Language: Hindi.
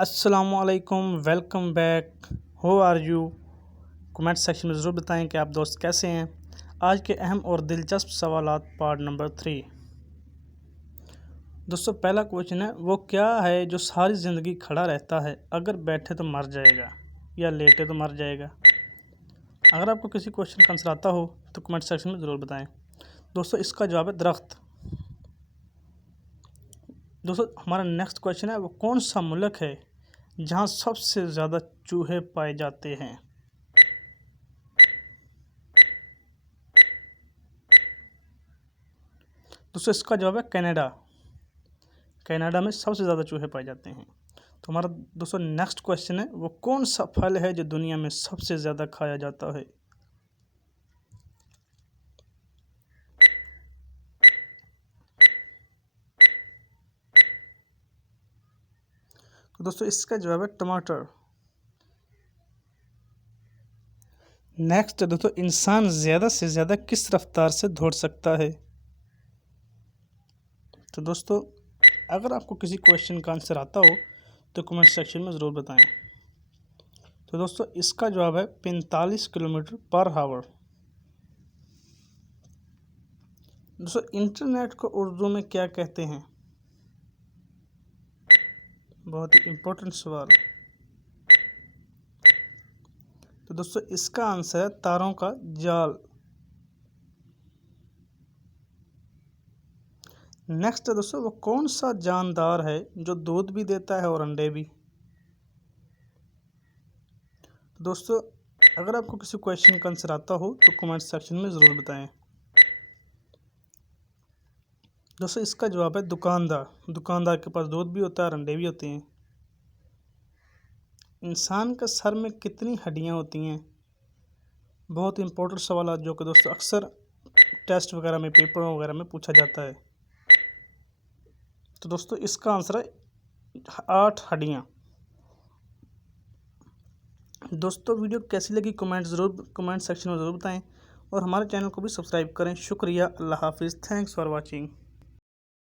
अस्सलामुअलैकुम, welcome back. How are you? Comment section में ज़रूर बताएं कि आप दोस्त कैसे हैं। आज के अहम और दिलचस्प सवालात पार्ट नंबर 3। दोस्तों, पहला क्वेश्चन है, वो क्या है जो सारी ज़िंदगी खड़ा रहता है, अगर बैठे तो मर जाएगा या लेटे तो मर जाएगा। अगर आपको किसी क्वेश्चन का आंसर आता हो तो कमेंट सेक्शन में ज़रूर बताएं। दोस्तों, इसका जवाब है दरख्त। दोस्तों, हमारा नेक्स्ट क्वेश्चन है, वो कौन सा मुल्क है जहाँ सबसे ज़्यादा चूहे पाए जाते हैं। दोस्तों, इसका जवाब है कनाडा। कनाडा में सबसे ज़्यादा चूहे पाए जाते हैं। तो हमारा दोस्तों नेक्स्ट क्वेश्चन है, वो कौन सा फल है जो दुनिया में सबसे ज़्यादा खाया जाता है। तो दोस्तों, इसका जवाब है टमाटर। नेक्स्ट दोस्तों, इंसान ज़्यादा से ज़्यादा किस रफ्तार से दौड़ सकता है। तो दोस्तों, अगर आपको किसी क्वेश्चन का आंसर आता हो तो कमेंट सेक्शन में ज़रूर बताएं। तो दोस्तों, इसका जवाब है 45 किलोमीटर पर आवर। दोस्तों, इंटरनेट को उर्दू में क्या कहते हैं। बहुत ही इम्पोर्टेंट सवाल। तो दोस्तों, इसका आंसर है तारों का जाल। नेक्स्ट है दोस्तों, वो कौन सा जानदार है जो दूध भी देता है और अंडे भी। तो दोस्तों, अगर आपको किसी क्वेश्चन का आंसर आता हो तो कमेंट सेक्शन में ज़रूर बताएं। दोस्तों, इसका जवाब है दुकानदार। दुकानदार के पास दूध भी होता है और अंडे भी होते हैं। इंसान के सर में कितनी हड्डियां होती हैं। बहुत इंपॉर्टेंट सवाल जो कि दोस्तों अक्सर टेस्ट वगैरह में, पेपर वगैरह में पूछा जाता है। तो दोस्तों, इसका आंसर है 8 हड्डियां। दोस्तों, वीडियो कैसी लगी कमेंट सेक्शन में ज़रूर बताएं और हमारे चैनल को भी सब्सक्राइब करें। शुक्रिया। अल्लाह हाफिज़। Thanks for watching.